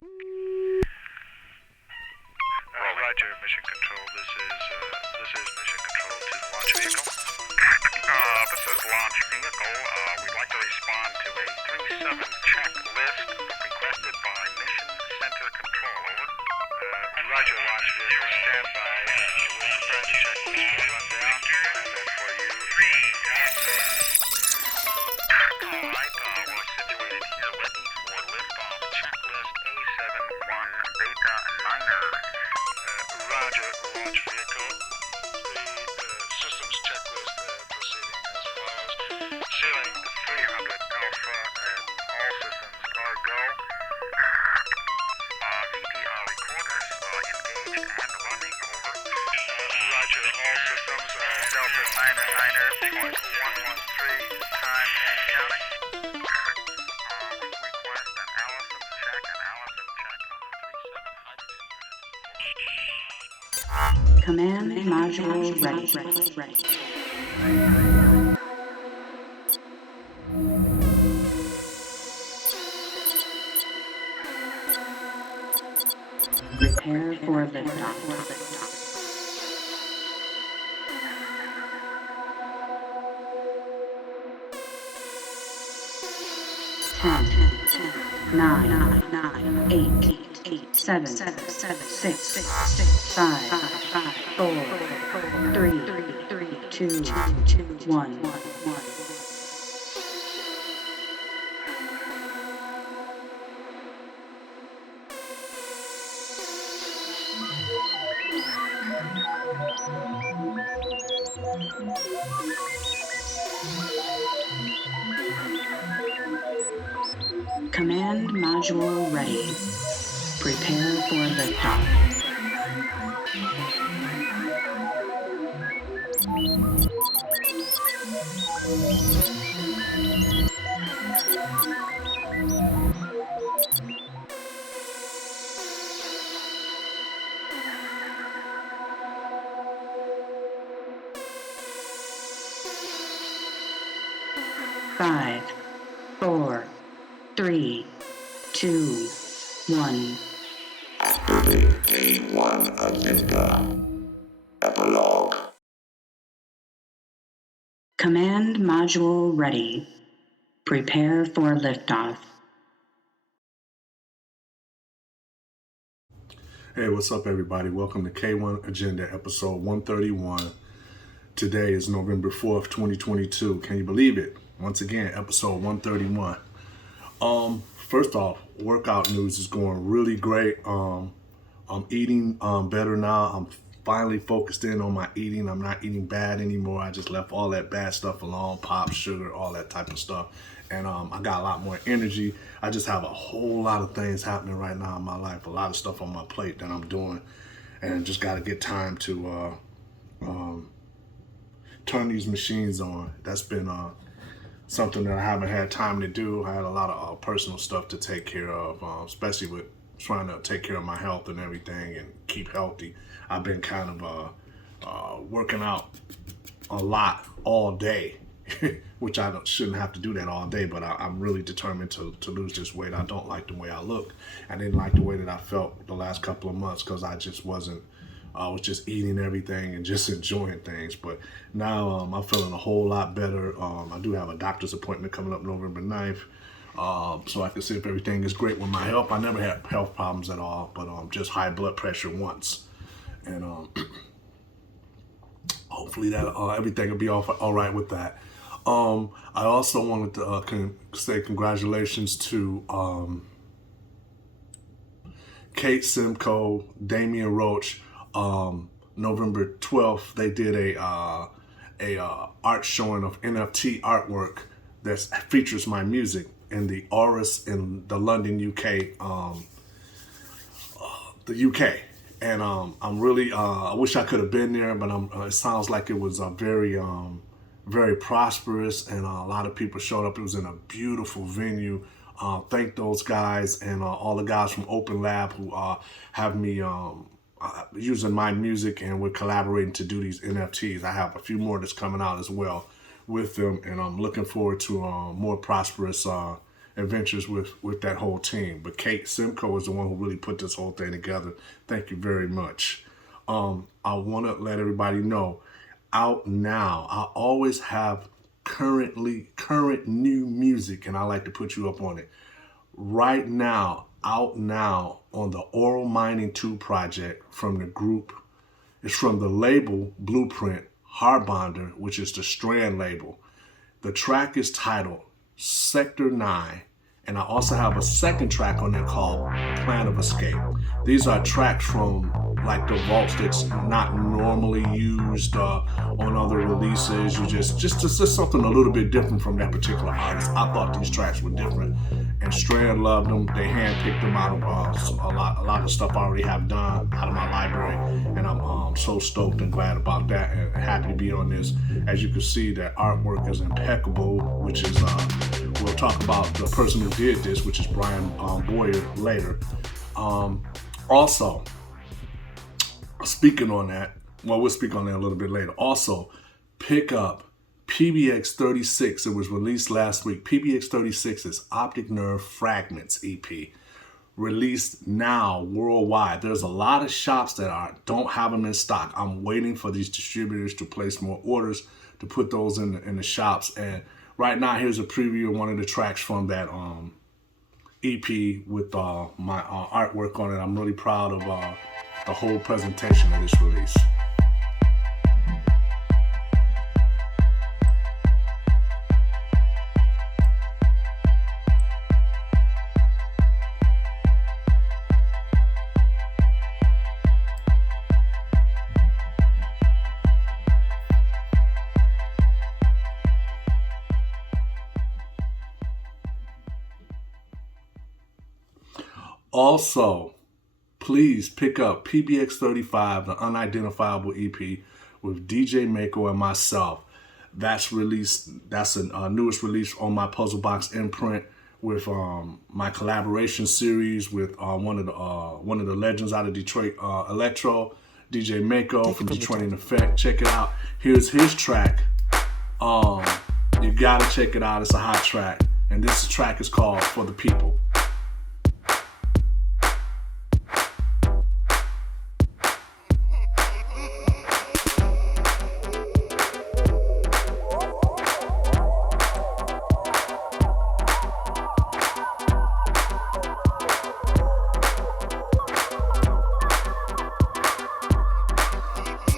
Roger, Mission Control. This is Mission Control to the launch vehicle. This is launch vehicle. We'd like to respond to a 3-7 checklist requested by Mission Center Control. Over. Roger, launch vehicle. Stand by. We'll prepare the checklist for rundown. And then for you. All right, we're situated here ready for liftoff checklist A71 Beta Niner. Roger, launch vehicle. The systems checklist proceeding as follows. Ceiling 300 Alpha and all systems are go. VTR recorders engaged and running. Over. Roger, all systems. Delta 999.113 time and counting. We request an Allison check on the 37 hydrogen unit. Command module ready. Prepare for liftoff. 10, 9, 8, 7, 6, 5, 4, 3, 2, 1. Command module ready. Prepare for liftoff. Five, 4, 3, 2, 1. Activate K-1 agenda. Epilogue. Command module ready. Prepare for liftoff. Hey, what's up, everybody? Welcome to K-1 Agenda, episode 131. Today is November 4th, 2022. Can you believe it? Once again, episode 131. First off, workout news is going really great. I'm eating better now. I'm finally focused in on my eating. I'm not eating bad anymore. I just left all that bad stuff alone, pop, sugar, all that type of stuff. And I got a lot more energy. I just have a whole lot of things happening right now in my life, a lot of stuff on my plate that I'm doing, and just got to get time to turn these machines on. That's been something that I haven't had time to do. I had a lot of personal stuff to take care of, especially with trying to take care of my health and everything and keep healthy. I've been kind of working out a lot all day, which I shouldn't have to do that all day, but I'm really determined to lose this weight. I don't like the way I look. I didn't like the way that I felt the last couple of months because I just wasn't, I was just eating everything and just enjoying things. But now I'm feeling a whole lot better. I do have a doctor's appointment coming up November 9th. So I can see if everything is great with my health. I never had health problems at all, but just high blood pressure once. And hopefully that everything will be all right with that. I also wanted to say congratulations to Kate, Simko, Damien, Roach. November 12th, they did a art showing of NFT artwork that features my music in the Aural in the London, UK, the UK. And I'm really, I wish I could have been there, but it sounds like it was very prosperous, and a lot of people showed up. It was in a beautiful venue. Thank those guys and all the guys from Open Lab who have me using my music, and we're collaborating to do these NFTs. I have a few more that's coming out as well with them, and I'm looking forward to more prosperous adventures with that whole team. But Simko is the one who really put this whole thing together. Thank you very much. I want to let everybody know, out now, I always have current new music, and I like to put you up on it. Right now, out now on the Aural Mining 2 project from the group. It's from the label Blueprint Harbonder, which is the Strand label. The track is titled Sector 9, and I also have a second track on there called Plan of Escape. These are tracks from like the vaults that's not normally used on other releases. You just something a little bit different from that particular artist. I thought these tracks were different, and Strand loved them. They handpicked them out of a lot of stuff I already have done out of my library, and I'm so stoked and glad about that, and happy to be on this. As you can see, that artwork is impeccable, which is we'll talk about the person who did this, which is Brian Boyer later. Also, speaking on that, well, we'll speak on that a little bit later. Also, pick up PBX-36. It was released last week. PBX-36 is Optic Nerve Fragments EP. Released now worldwide. There's a lot of shops that don't have them in stock. I'm waiting for these distributors to place more orders to put those in the shops. And right now, here's a preview of one of the tracks from that EP with my artwork on it. I'm really proud of the whole presentation of this release. Also, please pick up PBX-35, the Unidentifiable EP with DJ Maaco and myself. That's released. That's a newest release on my Puzzle Box imprint with my collaboration series with one of the legends out of Detroit, Electro, DJ Maaco from Detroit in Effect. Check it out. Here's his track. You gotta check it out. It's a hot track, and this track is called For the People.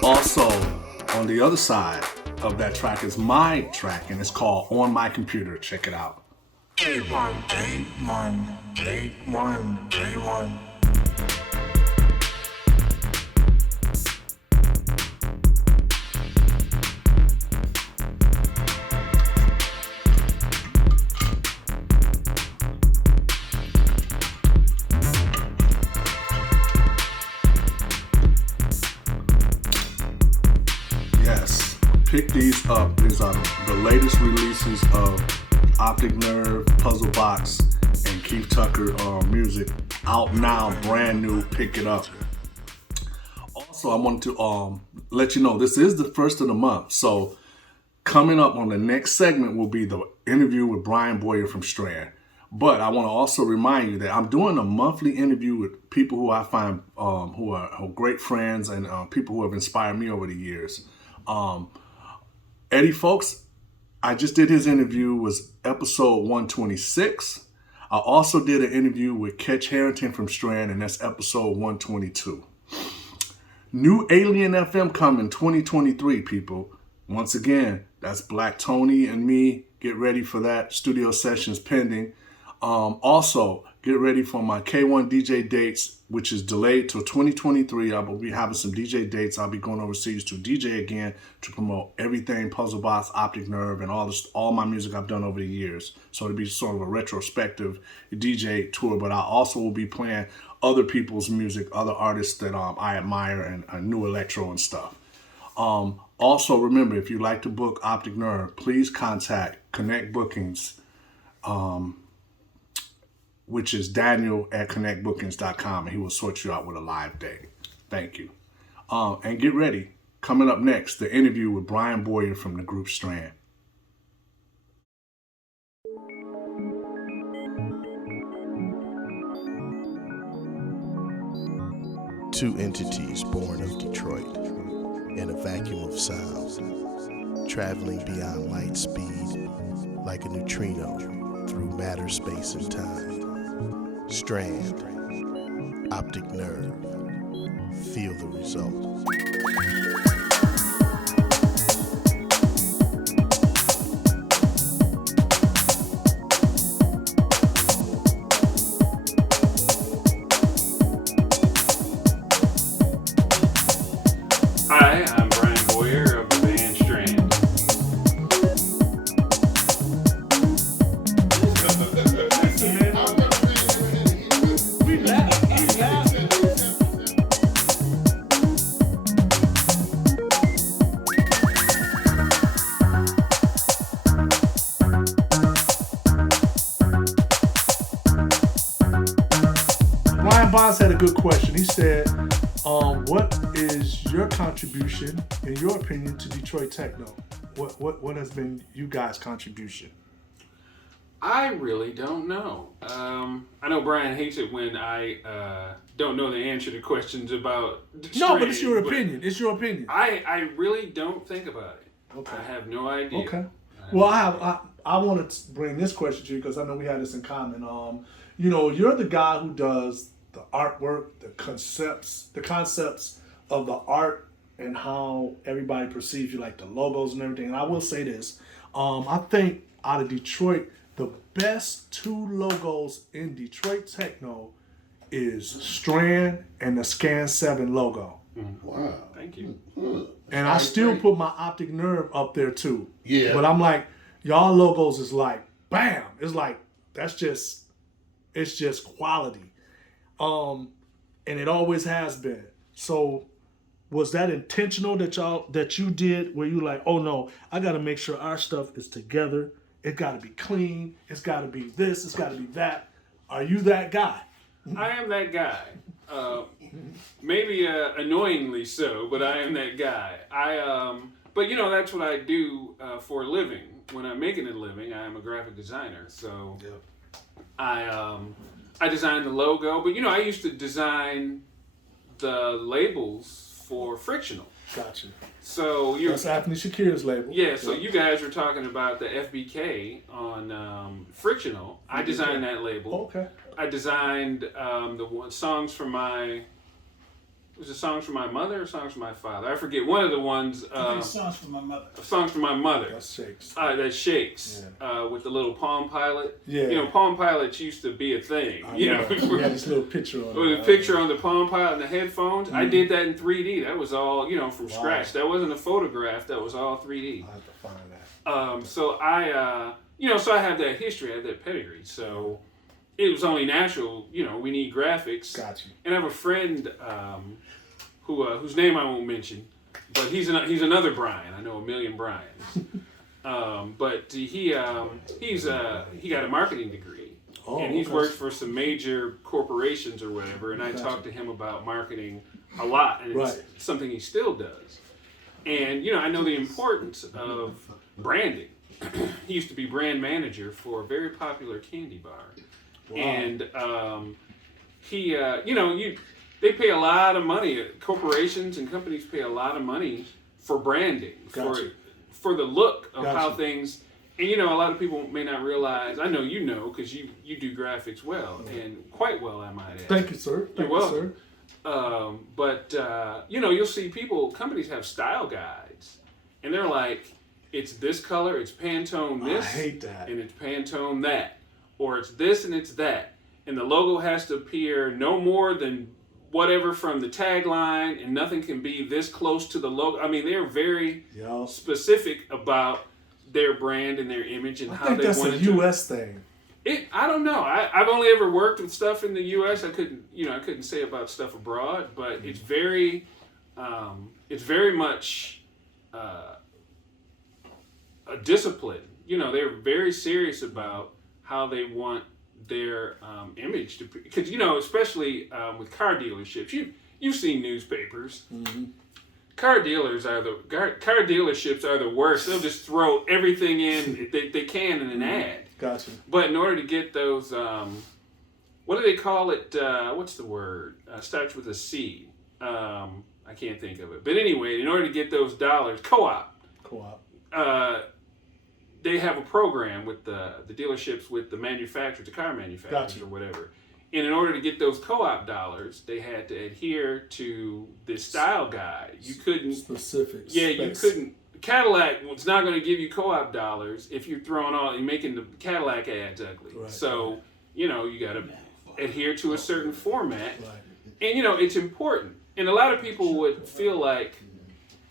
Also, on the other side of that track is my track, and it's called On My Computer. Check it out. K-1, K-1, K-1, K-1. Pick these up. These are the latest releases of Optic Nerve, Puzzle Box, and Keith Tucker music. Out now, brand new. Pick it up. Also, I wanted to let you know this is the first of the month. So coming up on the next segment will be the interview with Brian Boyer from Strand. But I want to also remind you that I'm doing a monthly interview with people who I find who are great friends and people who have inspired me over the years. Eddie Fowlkes, I just did his interview, was episode 126. I also did an interview with Kech Harrington from Strand, and that's episode 122. New Alien FM coming 2023, people. Once again, that's Black Tony and me. Get ready for that. Studio sessions pending. Also, get ready for my K-1 DJ dates, which is delayed till 2023. I will be having some DJ dates. I'll be going overseas to DJ again to promote everything Puzzle Box, Optic Nerve, and all my music I've done over the years. So it'll be sort of a retrospective DJ tour, but I also will be playing other people's music, other artists that I admire, and new electro and stuff. Also, remember, if you'd like to book Optic Nerve, please contact Connect Bookings, which is Daniel at connectbookings.com, and he will sort you out with a live date. Thank you. And get ready. Coming up next, the interview with Brian Boyer from the group Strand. Two entities born of Detroit in a vacuum of sound, traveling beyond light speed like a neutrino through matter, space, and time. Strand, optic nerve, feel the result. Hi, I'm Brian Boyer of the band Strand. Ryan Bonds had a good question. He said, what is your contribution, in your opinion, to Detroit Techno? What has been you guys' contribution? I really don't know. I know Brian hates it when I don't know the answer to questions about Strand. No, but it's your opinion. It's your opinion. I really don't think about it. Okay. I have no idea. Okay. Well, I want to bring this question to you because I know we had this in common. You're the guy who does the artwork, the concepts of the art and how everybody perceives you, like the logos and everything. And I will say this, I think out of Detroit, the best two logos in Detroit Techno is Strand and the Scan 7 logo. Wow. Thank you. And I still put my Optic Nerve up there too. Yeah. But I'm like, y'all logos is like, bam. It's like, it's just quality. And it always has been. So was that intentional that you did where you like, oh no, I got to make sure our stuff is together. It got to be clean. It's got to be this. It's got to be that. Are you that guy? I am that guy. Maybe annoyingly so, but I am that guy. But that's what I do for a living. When I'm making a living, I am a graphic designer. So I designed the logo, but I used to design the labels for Frictional. Gotcha. So that's Anthony Shakir's label. Yeah, so you guys were talking about the FBK on Frictional. I designed that label. Okay. I designed songs from my. Was it songs from my mother or songs from my father? I forget. One of the ones. I think songs from my mother. Songs from my mother. That shakes. That shakes. Yeah. With the little Palm Pilot. Yeah. Palm Pilots used to be a thing. We had this little picture on it. With a picture on the Palm Pilot and the headphones. Mm-hmm. I did that in 3D. That was all, from scratch. That wasn't a photograph. That was all 3D. I have to find that. So I, so I have that history. I have that pedigree. So it was only natural. We need graphics. Gotcha. And I have a friend whose name I won't mention, but he's another Brian. I know a million Brians. But he got a marketing degree, and he's worked for some major corporations or whatever. And I talked to him about marketing a lot, and it's something he still does. And I know the importance of branding. He used to be brand manager for a very popular candy bar, and they pay a lot of money. Corporations and companies pay a lot of money for branding, for the look of how things. And a lot of people may not realize. I know because you do graphics well and quite well, I might add. Thank you, sir. You're welcome. But you'll see companies have style guides, and they're like, it's this color, it's Pantone this, I hate that, and it's Pantone that, or it's this and it's that, and the logo has to appear no more than whatever from the tagline, and nothing can be this close to the logo. I mean, they're very specific about their brand and their image and how they want it to. I think that's a U.S. thing. I don't know. I've only ever worked with stuff in the U.S. I couldn't say about stuff abroad, but it's very much a discipline. They're very serious about how they want their image to, because especially with car dealerships, you've seen newspapers. Mm-hmm. Car dealerships are the worst. They'll just throw everything in they can in an ad. Gotcha. But in order to get those, what do they call it? What's the word? Starts with a C. I can't think of it. But anyway, in order to get those dollars, co-op. They have a program with the dealerships, with the manufacturers, the car manufacturers or whatever. And in order to get those co-op dollars, they had to adhere to this style guide. You couldn't... Specific. Yeah, you couldn't... Cadillac was not going to give you co-op dollars if you're throwing all... and making the Cadillac ads ugly. Right, so, you know, you got to adhere to a certain format. Right. And, you know, it's important. And a lot of people would feel like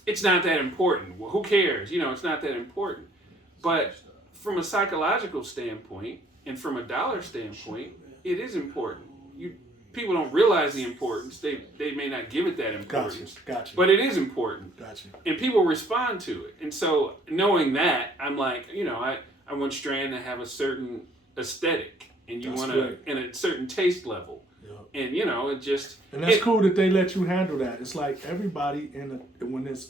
it's not that important. Well, who cares? You know, it's not that important. But from a psychological standpoint and from a dollar standpoint, it is important. People don't realize the importance. They may not give it that importance. Gotcha. But it is important. Gotcha. And people respond to it. And so knowing that, I'm like, you know, I want Strand to have a certain aesthetic, and you want to, and a certain taste level. Yep. And you know, it just... And that's cool that they let you handle that. It's like everybody when it's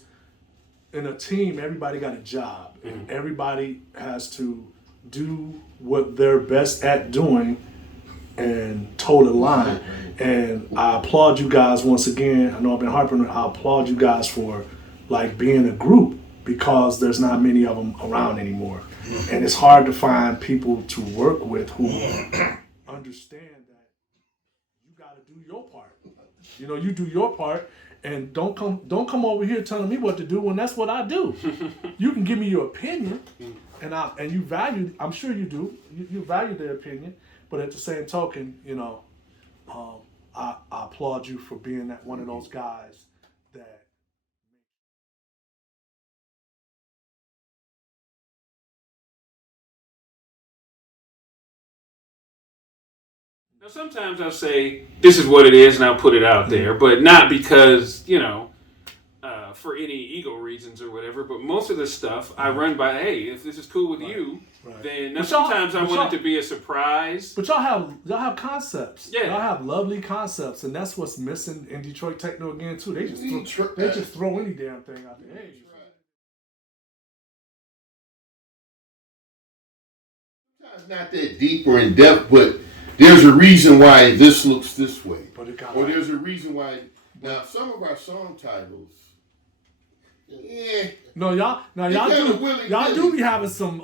in a team, everybody got a job, and everybody has to do what they're best at doing and toe the line. And I applaud you guys once again. I know I've been harping on it. I applaud you guys for like being a group, because there's not many of them around anymore. And it's hard to find people to work with who understand that you got to do your part. You know, you do your part. And don't come over here telling me what to do when that's what I do. You can give me your opinion, and you value. I'm sure you do. You value their opinion, but at the same token, you know, I applaud you for being that one of those guys that. Now, sometimes I'll say, this is what it is, and I'll put it out there, but not because, you know, for any ego reasons or whatever, but most of the stuff I run by, hey, if this is cool with you, then now sometimes I want it to be a surprise. But y'all have concepts. Yeah. Y'all have lovely concepts, and that's what's missing in Detroit Techno again, too. They just throw any damn thing out there. Hey, sometimes not that deep or in depth, but there's a reason why this looks this way. Or there's a reason why. Now, some of our song titles, y'all do be having some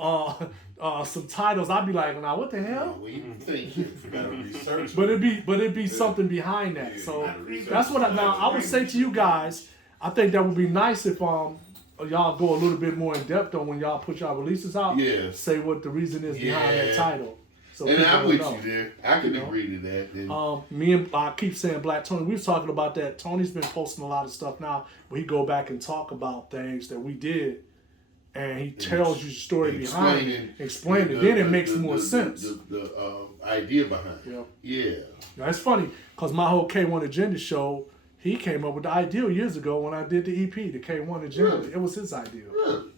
titles. I'd be like, now what the hell? Well, you think you gotta research. But it'd be something behind that. So that's what I would say to you guys. I think that would be nice if y'all go a little bit more in depth on when y'all put y'all releases out. Yeah. Say what the reason is behind that title. So and I'm with you there. I can agree to that. Me and I keep saying Black Tony. We was talking about that. Tony's been posting a lot of stuff now where he go back and talk about things that we did, and he tells you the story behind it, explain it. Then it makes more sense. The idea behind it. Yeah. Now, it's funny because my whole K-1 Agenda show, he came up with the idea years ago when I did the EP, the K-1 Agenda. Really? It was his idea. Really?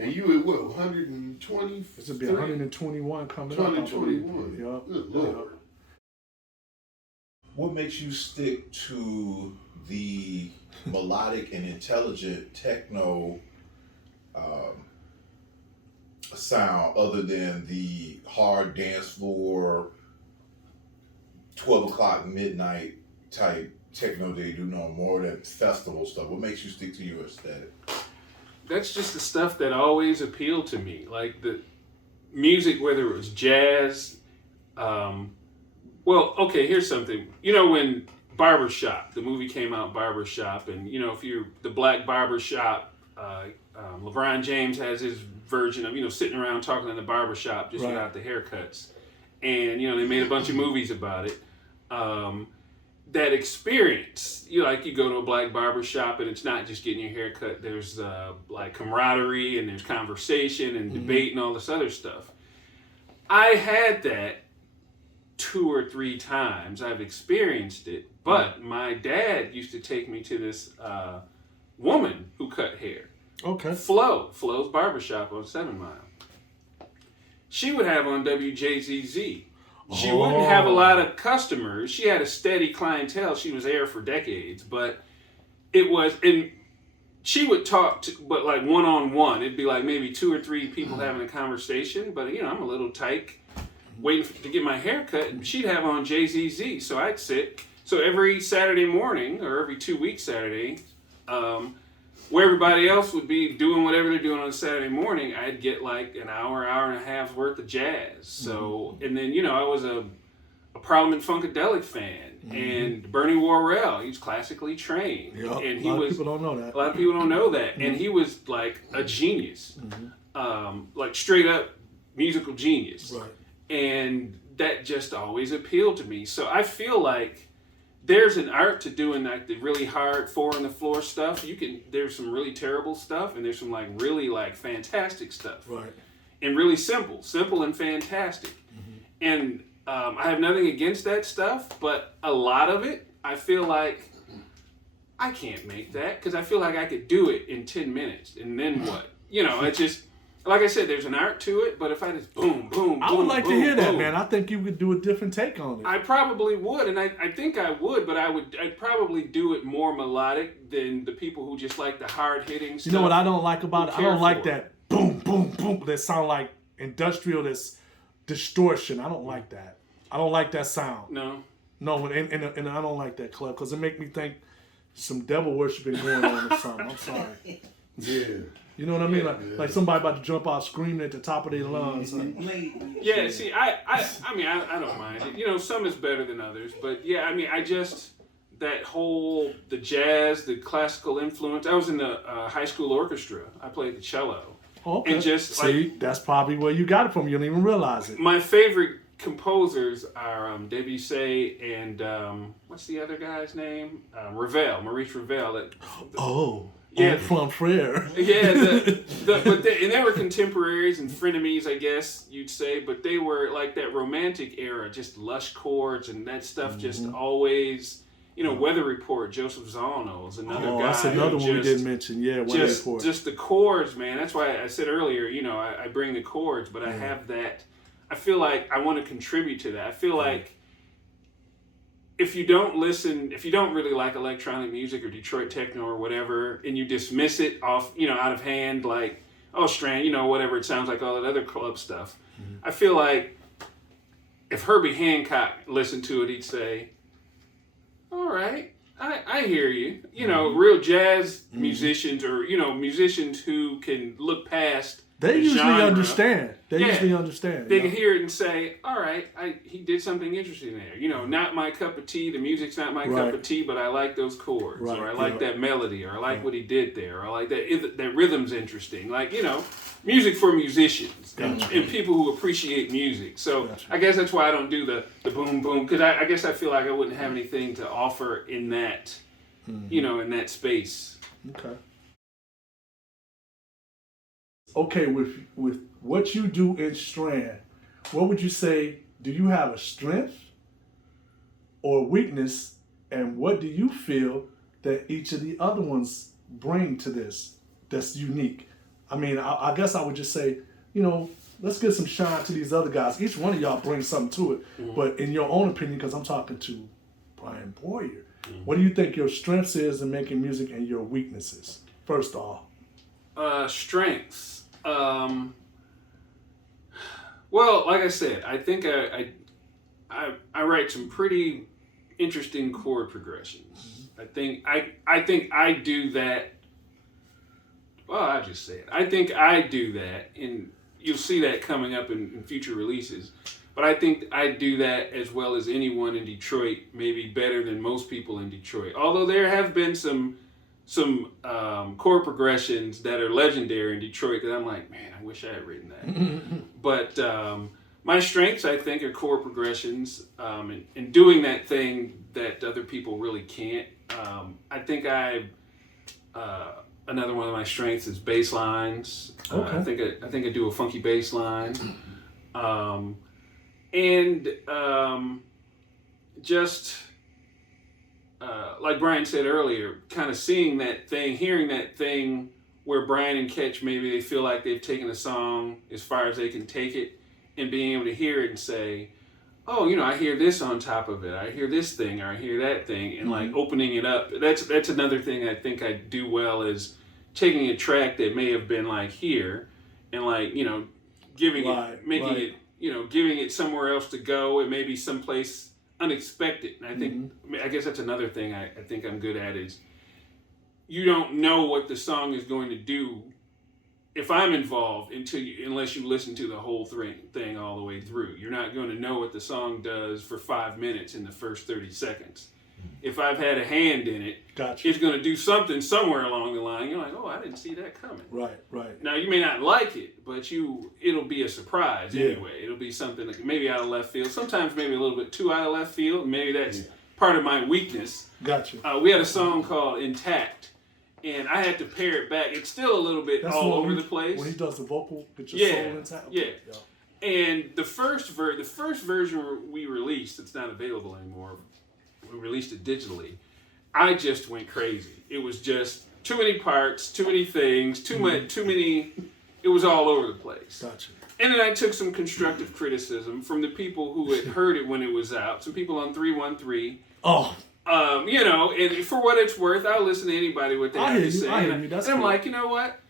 And you at what, 120? It's going to be 121 coming up. 121. Yep. Good Lord. What makes you stick to the melodic and intelligent techno sound other than the hard dance floor, 12 o'clock midnight type techno they do no more than festival stuff? What makes you stick to your aesthetic? That's just the stuff that always appealed to me. Like the music, whether it was jazz. Well, okay, here's something. You know, when Barbershop, the movie came out, Barbershop, and you know, if you're the Black Barbershop, LeBron James has his version of, you know, sitting around talking in the barbershop just without the haircuts. And, you know, they made a bunch of movies about it. That experience, you go to a black barbershop and it's not just getting your hair cut. There's like camaraderie and there's conversation and debate and all this other stuff. I had that 2 or 3 times. I've experienced it, but my dad used to take me to this woman who cut hair. Okay. Flo's Barbershop on 7 Mile. She would have on WJZZ. She wouldn't have a lot of customers. She had a steady clientele. She was there for decades, but it was, and she would talk to, but like one-on-one. It'd be like maybe 2 or 3 people having a conversation, but you know, I'm a little tyke waiting to get my hair cut, and she'd have on JZZ, so I'd sit. So every Saturday morning or every 2 weeks Saturday, where everybody else would be doing whatever they're doing on a Saturday morning, I'd get like an hour and a half's worth of jazz. So, and then, you know, I was a Parliament Funkadelic fan, and Bernie Worrell, he's classically trained. Yep. And he a lot was, of people don't know that. A lot of people don't know that. And he was like a genius, like straight up musical genius. Right. And that just always appealed to me. So I feel like there's an art to doing like the really hard 4 on the floor stuff. There's some really terrible stuff, and there's some like really like fantastic stuff. Right. And really simple and fantastic. And I have nothing against that stuff, but a lot of it, I feel like I can't make that because I feel like I could do it in 10 minutes. And then what? You know, it's just, like I said, there's an art to it, but if I just boom, boom, I would like to hear that, boom, man. I think you could do a different take on it. I probably would, and I think I would, but I'd probably do it more melodic than the people who just like the hard-hitting stuff. You know what I don't like about it? I don't like for that boom, boom, boom that sound like industrial, this distortion. I don't like that. I don't like that sound. No, and I don't like that, Club, because it make me think some devil worshiping going on or something. I'm sorry. Yeah. You know what I mean? Like somebody about to jump out screaming at the top of their lungs. Yeah, see, I mean, I don't mind it. You know, some is better than others, but yeah, I mean, that whole, the jazz, the classical influence. I was in the high school orchestra. I played the cello. Okay. And just see, like, that's probably where you got it from. You don't even realize it. My favorite composers are Debussy and what's the other guy's name? Maurice Ravel. Yeah, from Frere. Yeah, and they were contemporaries and frenemies, I guess you'd say, but they were like that romantic era, just lush chords and that stuff. Just always, you know, Weather Report. Joseph Zolno is another guy. That's another one we didn't mention. Yeah, Weather Report. Just the chords, man. That's why I said earlier, you know, I bring the chords, but I have that. I feel like I want to contribute to that. I feel like if you don't really like electronic music or Detroit techno or whatever, and you dismiss it off, you know, out of hand, like, oh, Strand, you know, whatever, it sounds like all that other club stuff. I feel like if Herbie Hancock listened to it, he'd say, all right, I hear you. You know, real jazz musicians or, you know, musicians who can look past They usually genre. Understand. They usually understand. They can hear it and say, all right, he did something interesting there. You know, not my cup of tea. The music's not my cup of tea, but I like those chords. Right. Or I like that melody. Or I like what he did there. Or I like that rhythm's interesting. Like, you know, music for musicians and people who appreciate music. So I guess that's why I don't do the boom, boom. Because I guess I feel like I wouldn't have anything to offer in that, you know, in that space. Okay. Okay, with what you do in Strand, what would you say, do you have a strength or a weakness, and what do you feel that each of the other ones bring to this that's unique? I mean, I guess I would just say, you know, let's give some shine to these other guys. Each one of y'all brings something to it, but in your own opinion, because I'm talking to Brian Boyer, what do you think your strengths is in making music and your weaknesses, first off? Strengths. Well, like I said, I think I write some pretty interesting chord progressions. I think I do that. Well, I'll just say it. I think I do that, and you'll see that coming up in future releases. But I think I do that as well as anyone in Detroit, maybe better than most people in Detroit. Although there have been some chord progressions that are legendary in Detroit that I'm like, man, I wish I had written that. But my strengths, I think, are chord progressions and doing that thing that other people really can't. I think another one of my strengths is bass lines. Okay. I think I do a funky bass line. Just like Brian said earlier, kind of seeing that thing, hearing that thing where Brian and Kech, maybe they feel like they've taken a song as far as they can take it, and being able to hear it and say, oh, you know, I hear this on top of it. I hear this thing, or I hear that thing, and like opening it up. That's another thing I think I do well, is taking a track that may have been like here, and like, you know, giving it somewhere else to go, and maybe someplace unexpected. And I think, I guess that's another thing I think I'm good at is you don't know what the song is going to do if I'm involved unless you listen to the whole thing all the way through. You're not going to know what the song does for 5 minutes in the first 30 seconds. If I've had a hand in it, it's going to do something somewhere along the line. You're like, oh, I didn't see that coming. Right. Now, you may not like it, but it'll be a surprise anyway. It'll be something like maybe out of left field. Sometimes maybe a little bit too out of left field. Maybe that's part of my weakness. Gotcha. We had a song called Intact. And I had to pare it back. It's still a little bit all over the place. When he does the vocal, get your soul intact. Yeah. And the first version we released, it's not available anymore. We released it digitally. I just went crazy. It was just too many parts, too many things, too many. It was all over the place. Gotcha. And then I took some constructive criticism from the people who had heard it when it was out. Some people on 313. Oh. And for what it's worth, I'll listen to anybody what they have to say. And I'm like, you know what?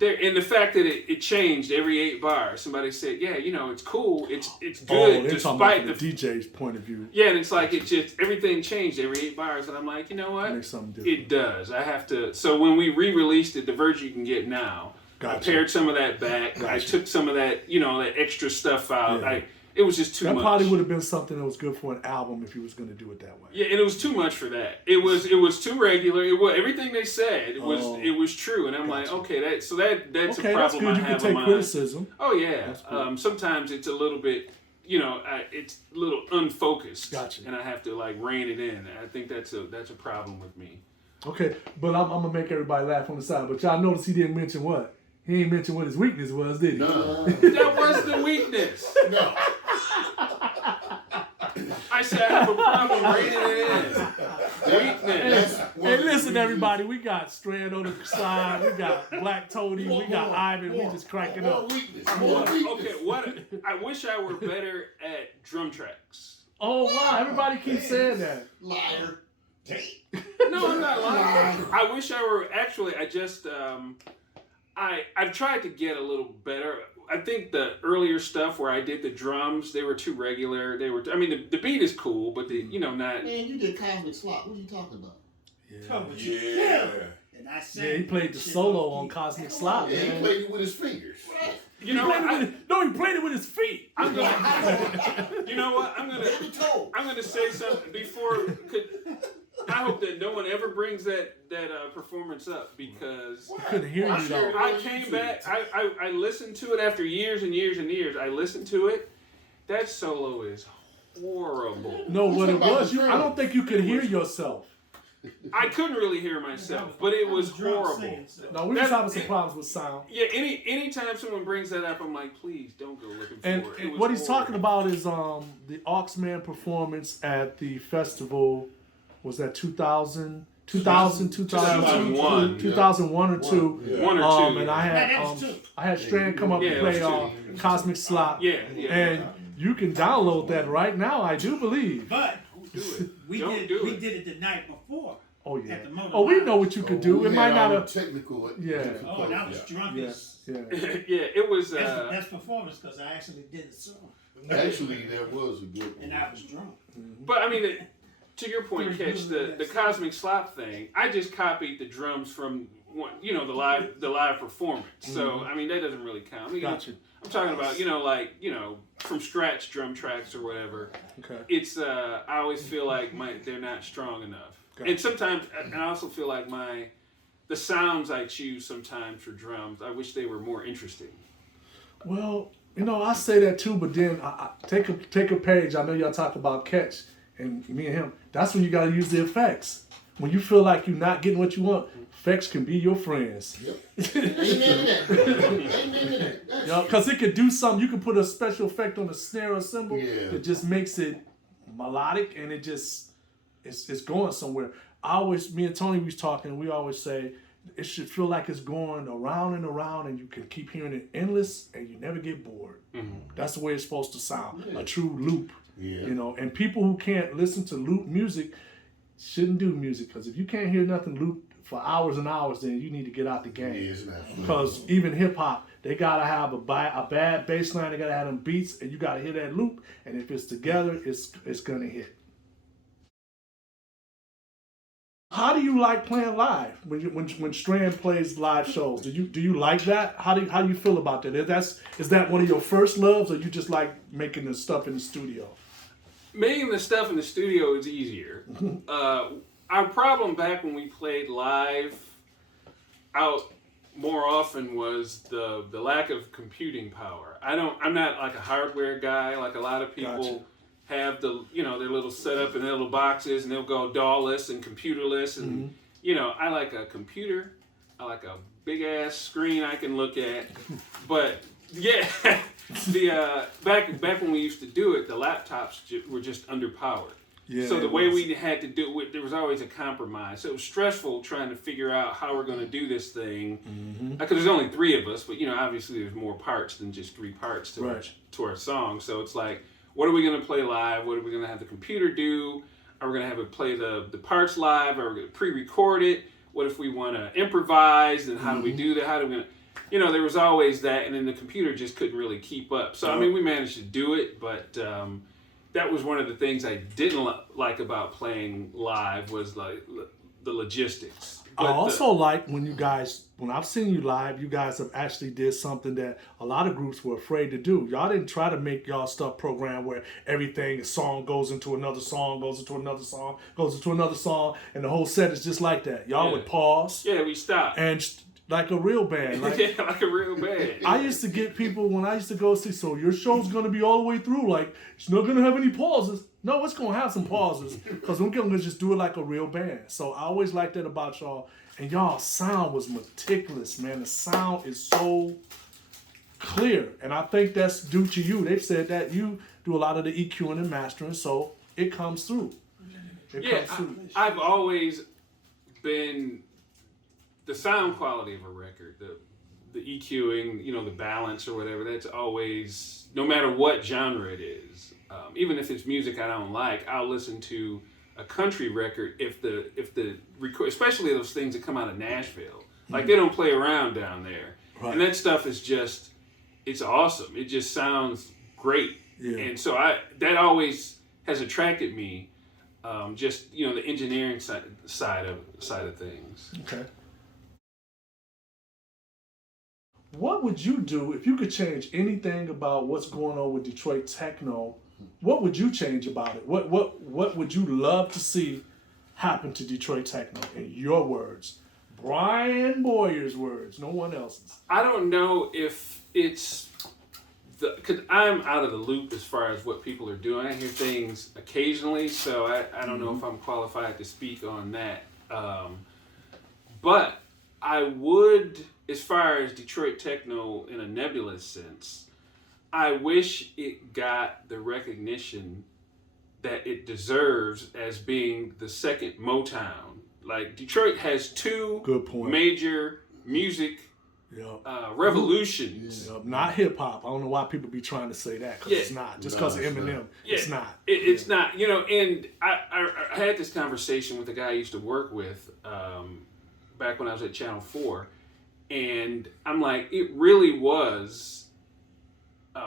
And the fact that it changed every 8 bars. Somebody said, yeah, it's cool. It's good despite the DJ's point of view. Yeah, and it's like it's just everything changed every 8 bars, and I'm like, you know what? Makes something different. It does. I have to. So when we re-released it, the version you can get now, I pared some of that back. I took some of that, that extra stuff out. Yeah. It was just too much. That probably would have been something that was good for an album if he was going to do it that way. Yeah, and it was too much for that. It was too regular. It was everything they said. It was true, and I'm like, okay, that's a problem that's good. I You have can take on criticism. Oh yeah. Sometimes it's a little bit, it's a little unfocused. Gotcha. And I have to rein it in. I think that's a problem with me. Okay, but I'm gonna make everybody laugh on the side. But y'all notice he didn't mention what? He didn't mention what his weakness was, did he? No. That was the weakness. No. I said I have a problem reining it in. Weakness. Hey, listen, everybody. We got Strand on the side. We got Black Tony. We got Ivan. We just cracking up. Okay, I wish I were better at drum tracks. Oh wow! Everybody keeps saying that. Liar. No, I'm not lying. I wish I were. Actually, I just I've tried to get a little better. I think the earlier stuff where I did the drums, they were too regular. The beat is cool, but not. Man, you did Cosmic Slop. What are you talking about? Yeah. And I sang he played the solo on Cosmic Slop. Yeah, he played it with his fingers. He played it with his feet. I'm gonna. You know what? I'm gonna say something before. I hope that no one ever brings that performance up because I couldn't hear you though. I came back. I listened to it after years and years and years. I listened to it. That solo is horrible. No, what it was, I don't think you could hear yourself. I couldn't really hear myself, but it was horrible. No, we was having some problems with sound. Yeah, anytime someone brings that up, I'm like, please don't go looking for it. And what he's talking about is the Oxman performance at the festival. Was that 2000, 2001 or 2? One or two. And I had Strand come up and play Cosmic Slop. Yeah. And you can download that right now, I do believe. But we did it the night before. Oh yeah. We know what you could do. It might not have technical. Yeah. Oh, that was drunk. Yeah. It was. That's performance because I actually did the song. Actually, that was a good one. And I was drunk. But I mean. To your point, Kech, the Cosmic Slop thing, I just copied the drums from the live performance. So I mean that doesn't really count. Gotcha. I'm talking about from scratch drum tracks or whatever. Okay. It's I always feel like they're not strong enough, and sometimes I also feel like the sounds I choose sometimes for drums, I wish they were more interesting. Well, I say that too, but then I take a page. I know y'all talk about Kech. And me and him, that's when you got to use the effects. When you feel like you're not getting what you want, effects can be your friends. Yep. Amen to that. Because it could do something. You can put a special effect on a snare or cymbal that just makes it melodic and it's going somewhere. Me and Tony was talking, we always say it should feel like it's going around and around and you can keep hearing it endless and you never get bored. Mm-hmm. That's the way it's supposed to sound, a true loop. Yeah. And people who can't listen to loop music shouldn't do music because if you can't hear nothing loop for hours and hours, then you need to get out the game. Because even hip hop, they gotta have a bad bass line, they gotta have them beats, and you gotta hear that loop. And if it's together, it's gonna hit. How do you like playing live when Strand plays live shows? Do you like that? How do you feel about that? Is that one of your first loves, or you just like making the stuff in the studio? Making the stuff in the studio is easier. Our problem back when we played live out more often was the lack of computing power. I'm not like a hardware guy like a lot of people. Gotcha. Have their little setup in their little boxes, and they'll go DAW-less and computerless, and I like a computer. I like a big ass screen I can look at. But yeah, back when we used to do it, the laptops were just underpowered. Yeah, so the way we had to do it, there was always a compromise. So it was stressful trying to figure out how we're going to do this thing. Because there's only 3 of us, but obviously there's more parts than just 3 parts to our song. So it's like, what are we going to play live? What are we going to have the computer do? Are we going to have it play the parts live? Are we going to pre-record it? What if we want to improvise? And how do we do that? How do we... there was always that, and then the computer just couldn't really keep up. So, we managed to do it, but that was one of the things I didn't like about playing live was like the logistics. But I also like when I've seen you live, you guys have actually did something that a lot of groups were afraid to do. Y'all didn't try to make y'all stuff program where everything, a song goes into another song, goes into another song, goes into another song, and the whole set is just like that. Y'all would pause. Yeah, we stopped. And like a real band. Like a real band. I used to get people, when I used to go see, so your show's going to be all the way through, like, it's not going to have any pauses. No, it's going to have some pauses, because we're going to just do it like a real band. So I always liked that about y'all. And y'all sound was meticulous, man. The sound is so clear. And I think that's due to you. They've said that you do a lot of the EQing and mastering, so it comes through. I've always been... The sound quality of a record, the EQing, the balance or whatever, that's always, no matter what genre it is, even if it's music I don't like, I'll listen to a country record if the record, especially those things that come out of Nashville, like they don't play around down there, and that stuff is just, it's awesome. It just sounds great, and so that always has attracted me, just the engineering side of things. Okay. What would you do if you could change anything about what's going on with Detroit techno? What would you change about it? What would you love to see happen to Detroit techno? In your words, Brian Boyer's words, no one else's. I don't know if it's because I'm out of the loop as far as what people are doing. I hear things occasionally, so I don't know if I'm qualified to speak on that. But I would, as far as Detroit techno in a nebulous sense, I wish it got the recognition that it deserves as being the second Motown. Like, Detroit has 2 major music revolutions. Not hip hop. I don't know why people be trying to say that, because it's not. Just because of Eminem, it's not. It's not. And I had this conversation with a guy I used to work with back when I was at Channel 4, and I'm like, it really was.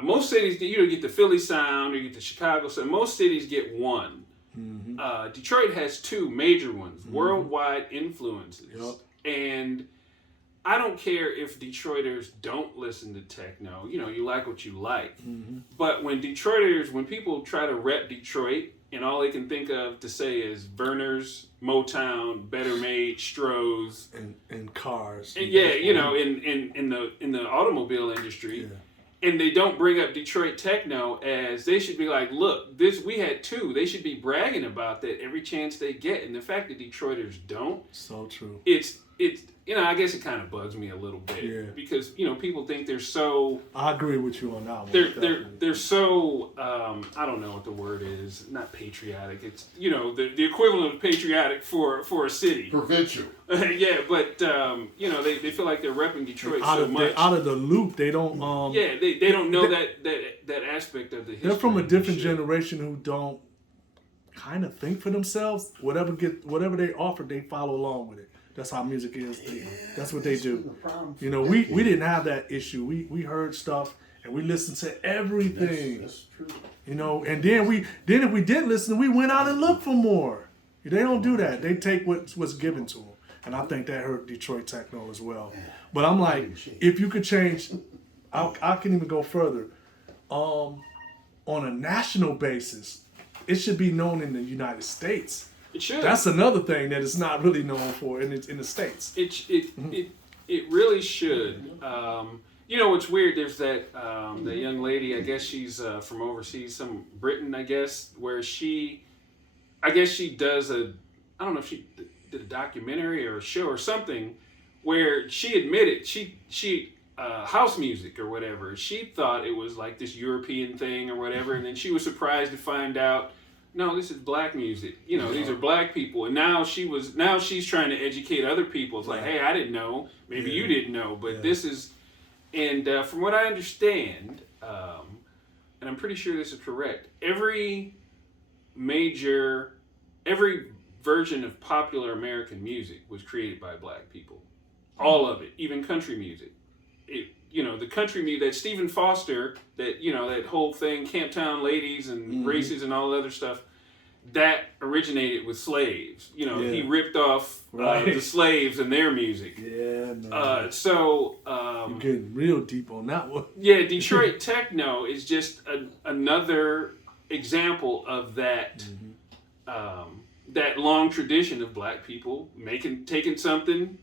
Most cities, get the Philly sound or you get the Chicago sound. Most cities get 1. Mm-hmm. Detroit has 2 major ones, worldwide influences. And I don't care if Detroiters don't listen to techno. You like what you like. Mm-hmm. But when people try to rep Detroit, and all they can think of to say is Burners, Motown, Better Made, Strohs, and cars. And in the automobile industry. Yeah. And they don't bring up Detroit techno as they should be like, look, we had 2. They should be bragging about that every chance they get. And the fact that Detroiters don't, so true. It's I guess it kind of bugs me a little bit because people think they're so. I agree with you on that one. They're so I don't know what the word is. Not patriotic. It's the equivalent of patriotic for a city. Provincial. Yeah, but they feel like they're repping Detroit so much. Out of the loop, they don't. They don't know that aspect of the history. They're from a different generation who don't kind of think for themselves. Whatever they offer, they follow along with it. That's how music is. That's what they do. We didn't have that issue. We heard stuff and we listened to everything. That's true. And then if we didn't listen, we went out and looked for more. They don't do that. They take what's given to them. And I think that hurt Detroit techno as well. But I'm like, if you could change, I can even go further. On a national basis, it should be known in the United States. It should. That's another thing that it's not really known for in the States. It really should. You know what's weird? There's that young lady. I guess she's from overseas, some Britain. I guess where she does I don't know if she did a documentary or a show or something, where she admitted she house music or whatever. She thought it was like this European thing or whatever, and then she was surprised to find out, no, this is black music. You know, these are black people. And now she's trying to educate other people. It's like, hey, I didn't know. Maybe you didn't know, but this is. And from what I understand, and I'm pretty sure this is correct, every version of popular American music was created by black people. All of it, even country music. The country music, that Stephen Foster, that whole thing, Camptown Ladies and races and all that other stuff, that originated with slaves. He ripped off the slaves and their music. Yeah, man. You're getting real deep on that one. Yeah, Detroit techno is just another example of that that long tradition of black people making something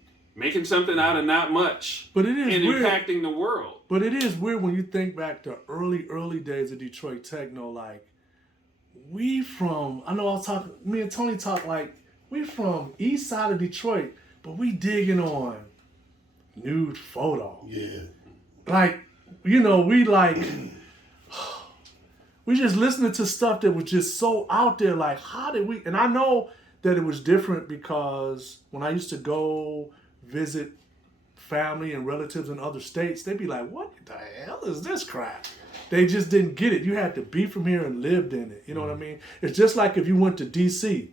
out of not much, but it is and weird. Impacting the world. But it is weird when you think back to early days of Detroit techno. Like me and Tony talk like we from east side of Detroit, but we digging on Nude Photo. Yeah. Like, we just listening to stuff that was just so out there. Like, how did we? And I know that it was different because when I used to go visit family and relatives in other states, they'd be like, what the hell is this crap? They just didn't get it. You had to be from here and lived in it. You know what I mean? It's just like if you went to D.C.,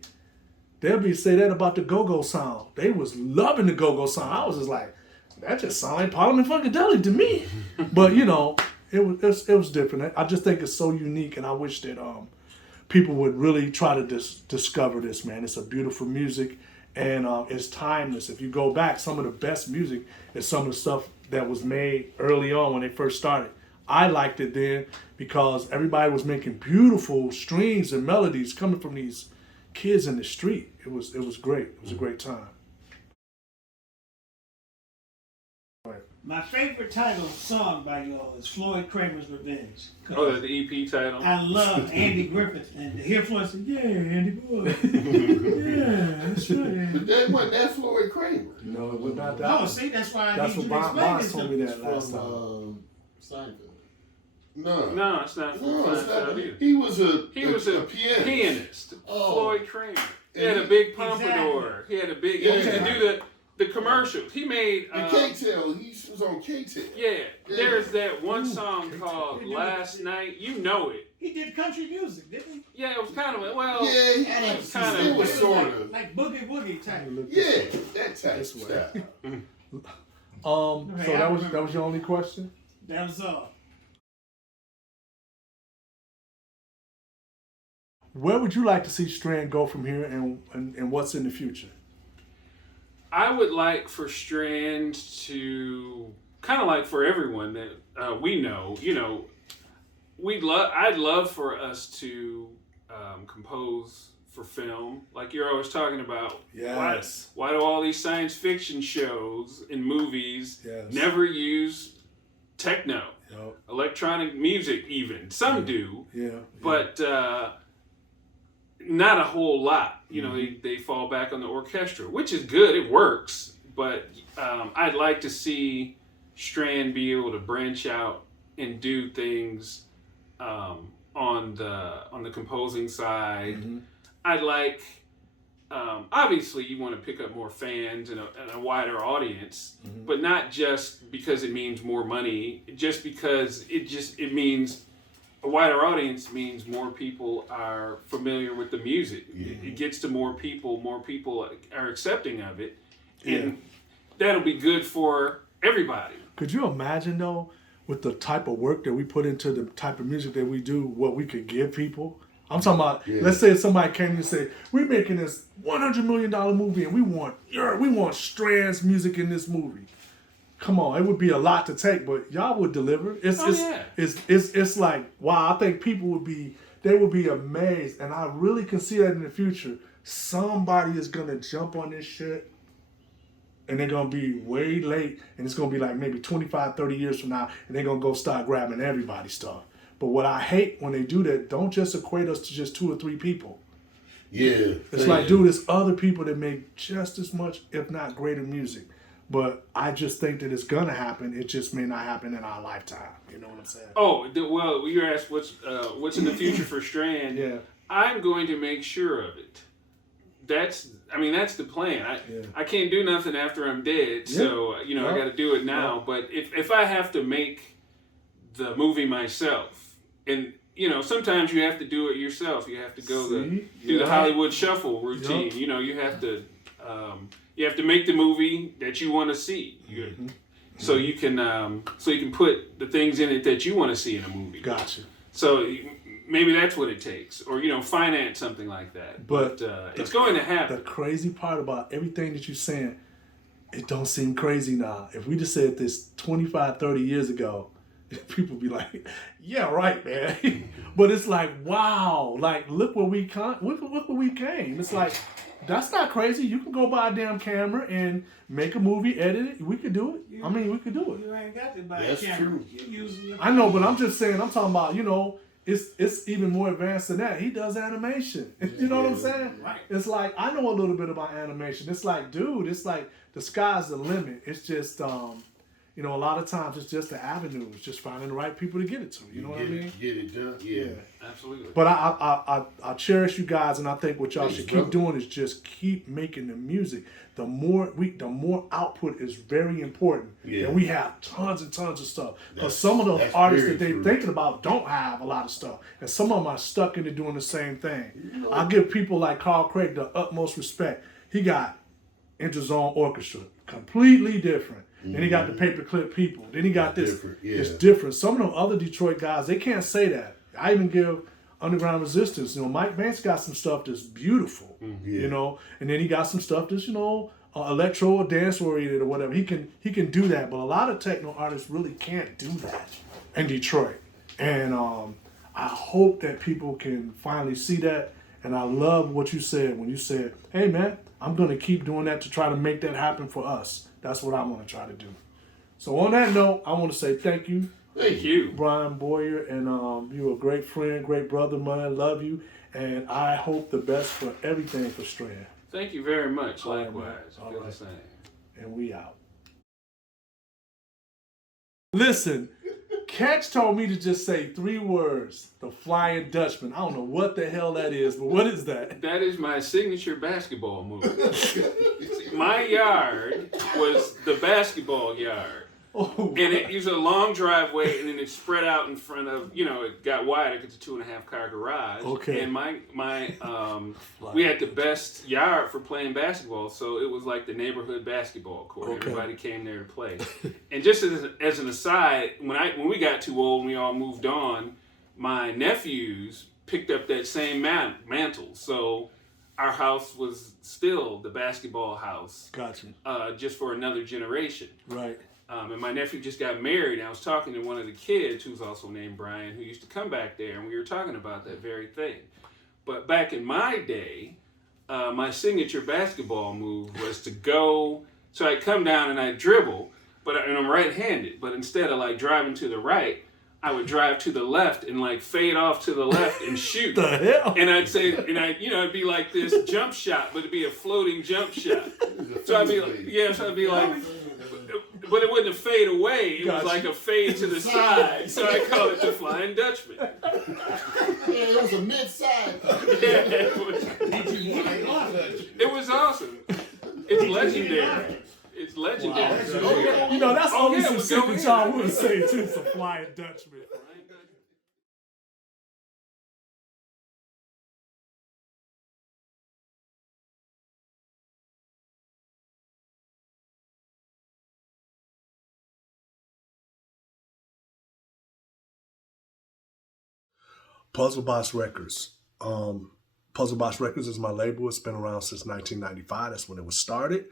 they'll say that about the go-go sound. They was loving the go-go sound. I was just like, that just sound like Parliament Funkadelic to me. But, it was different. I just think it's so unique, and I wish that people would really try to discover this, man. It's a beautiful music, and it's timeless. If you go back, some of the best music is some of the stuff that was made early on when they first started. I liked it then because everybody was making beautiful strings and melodies coming from these kids in the street. It was great. It was a great time. My favorite title song by y'all is Floyd Kramer's Revenge. Oh, that's the EP title? I love Andy Griffith, and to hear Floyd say, yeah, Andy boy. Yeah, that's right. But that wasn't that Floyd Kramer. No, it was not that. Oh, see, that's why I that's need you to explain Boss told me that last time. Seinfeld. No, it's not. He was a pianist. Floyd Kramer. He had a big pompadour. Exactly. He had a big. He used to do the commercials. He made. K-Tel. He was on K-Tel. Yeah. There's that one song called "Last Night." You know it. He did country music, didn't he? Yeah, it was kind of it was sort of like boogie woogie type. Yeah, that type of stuff. So that was your only question? That was all. Where would you like to see Strand go from here, and what's in the future? I would like for Strand to, kind of like for everyone that we know, I'd love for us to compose for film, like you're always talking about. Yes. Why do all these science fiction shows and movies never use techno, electronic music even? Some do, but not a whole lot. They fall back on the orchestra, which is good. It works, but I'd like to see Strand be able to branch out and do things on the composing side. I'd like, obviously, you want to pick up more fans and a wider audience, but not just because it means more money. Just because it means. A wider audience means more people are familiar with the music. It gets to more people are accepting of it, and that'll be good for everybody. Could you imagine though, with the type of work that we put into the type of music that we do, what we could give people? I'm talking about, let's say somebody came and say, we're making this $100 million movie and we want Strand's music in this movie. Come on, it would be a lot to take, but y'all would deliver. It's like, wow, I think people would be amazed, and I really can see that in the future. Somebody is gonna jump on this shit, and they're gonna be way late, and it's gonna be like maybe 25, 30 years from now, and they're gonna go start grabbing everybody's stuff. But what I hate when they do that, don't just equate us to just 2 or 3 people. Yeah. It's like, dude, there's other people that make just as much, if not greater music. But I just think that it's gonna happen. It just may not happen in our lifetime. You know what I'm saying? Oh, well, you asked what's in the future for Strand. Yeah. I'm going to make sure of it. That's the plan. I can't do nothing after I'm dead, so I got to do it now. But if I have to make the movie myself, and sometimes you have to do it yourself. You have to go do the Hollywood Shuffle routine. Yep. You have to make the movie that you want to see. So you can put the things in it that you want to see in a movie. Gotcha. So maybe that's what it takes, or finance something like that. But it's going to happen. The crazy part about everything that you're saying, it don't seem crazy now. If we just said this 25, 30 years ago, people be like, "Yeah, right, man." But it's like, wow, like look where we came. It's like, that's not crazy. You can go buy a damn camera and make a movie, edit it. We could do it. We could do it. You ain't got to buy a camera. I know, but I'm just saying, I'm talking about, it's even more advanced than that. He does animation. You know what I'm saying? Right. It's like, I know a little bit about animation. It's like, dude, it's like the sky's the limit. It's just, a lot of times it's just the avenue. It's just finding the right people to get it to. You know what I mean? Get it done. Yeah. Absolutely. But I cherish you guys, and I think what y'all should keep doing is just keep making the music. The more output is very important. Yeah. And we have tons and tons of stuff. Because some of the artists that they're thinking about don't have a lot of stuff. And some of them are stuck into doing the same thing. I give people like Carl Craig the utmost respect. He got Interzone Orchestra, completely different. Then he got the Paperclip People. Then he got this. It's different. Some of them other Detroit guys, they can't say that. I even give Underground Resistance. Mike Banks got some stuff that's beautiful. And then he got some stuff that's electro or dance oriented or whatever. He can do that, but a lot of techno artists really can't do that in Detroit. And I hope that people can finally see that. And I love what you said when you said, "Hey man, I'm gonna keep doing that to try to make that happen for us." That's what I want to try to do. So on that note, I want to say thank you. Thank you, Brian Boyer, and you're a great friend, great brother, man. Love you, and I hope the best for everything for Strand. Thank you very much. Likewise. All I feel right. the same. And we out. Listen, Kech told me to just say 3 words. The Flying Dutchman. I don't know what the hell that is, but what is that? That is my signature basketball move. My yard was the basketball yard. Oh, and it was a long driveway, and then it spread out in front of, it got wider because it's a 2.5 car garage. Okay. And we had the best yard for playing basketball, so it was like the neighborhood basketball court. Okay. Everybody came there to play. And just as an aside, when we got too old and we all moved on, my nephews picked up that same mantle. So our house was still the basketball house. Gotcha. Just for another generation. Right. And my nephew just got married, and I was talking to one of the kids, who's also named Brian, who used to come back there, and we were talking about that very thing. But back in my day, my signature basketball move was to go, so I'd come down and I'd dribble, and I'm right-handed, but instead of like driving to the right, I would drive to the left and like fade off to the left and shoot. The hell? And I'd say, it'd be like this jump shot, but it'd be a floating jump shot. So I'd be like, but it wouldn't fade away. It was like a fade to the side. So I call it the Flying Dutchman. It was a mid-side. It was awesome. It's legendary. It's legendary. Wow. That's only some shit that y'all would say too. It's a Flying Dutchman. Puzzle Boss Records. Puzzle Box Records is my label. It's been around since 1995. That's when it was started.